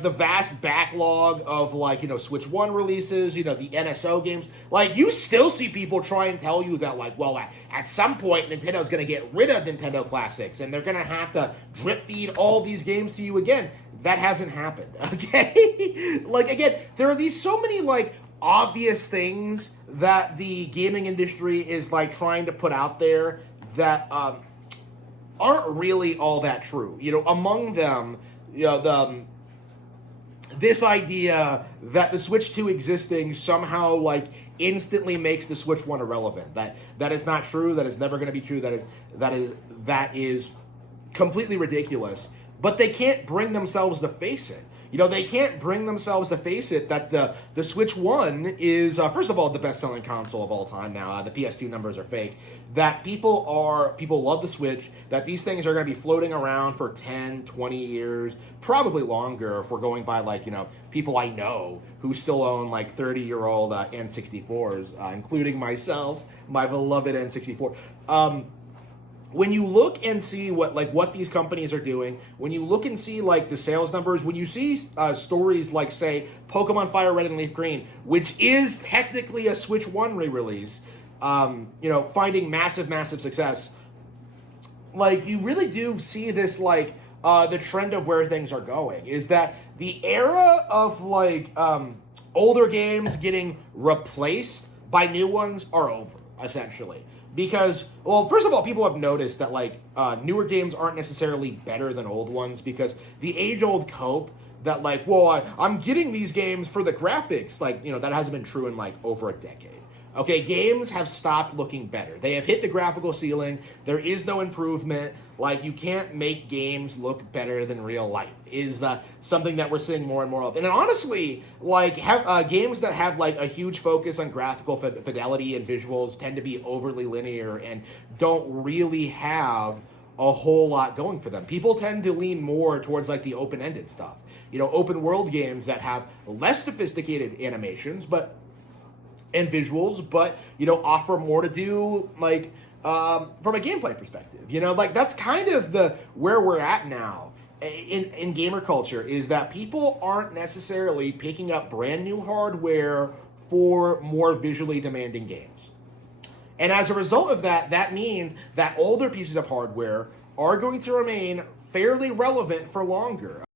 the vast backlog of like, Switch 1 releases, the NSO games, like you still see people try and tell you that like, well, at some point Nintendo's going to get rid of Nintendo Classics and they're going to have to drip feed all these games to you again. That hasn't happened. Okay. Like, again, there are these so many like obvious things that the gaming industry is like trying to put out there that aren't really all that true. Among them, this idea that the Switch 2 existing somehow like instantly makes the Switch 1 irrelevant. That is not true. That is never going to be true. That is completely ridiculous. But they can't bring themselves to face it. They can't bring themselves to face it that the Switch 1 is, first of all, the best-selling console of all time now. The PS2 numbers are fake. That people love the Switch, that these things are going to be floating around for 10, 20 years, probably longer if we're going by, like, people I know who still own, like, 30-year-old N64s, including myself, my beloved N64. When you look and see what these companies are doing, when you look and see like the sales numbers, when you see stories like, say, Pokemon Fire Red and Leaf Green, which is technically a Switch 1 re-release, finding massive success, like you really do see this like the trend of where things are going is that the era of like older games getting replaced by new ones are over, essentially. Because, well, first of all, people have noticed that, like, newer games aren't necessarily better than old ones because the age-old cope that, like, well, I'm getting these games for the graphics, like, that hasn't been true in, like, over a decade. Okay, games have stopped looking better. They have hit the graphical ceiling. There is no improvement. Like, you can't make games look better than real life is something that we're seeing more and more of. And honestly, like, games that have, like, a huge focus on graphical fidelity and visuals tend to be overly linear and don't really have a whole lot going for them. People tend to lean more towards, like, the open-ended stuff. Open world games that have less sophisticated animations, and visuals, but offer more to do like from a gameplay perspective. Like that's kind of where we're at now in gamer culture is that people aren't necessarily picking up brand new hardware for more visually demanding games. And as a result of that, that means that older pieces of hardware are going to remain fairly relevant for longer.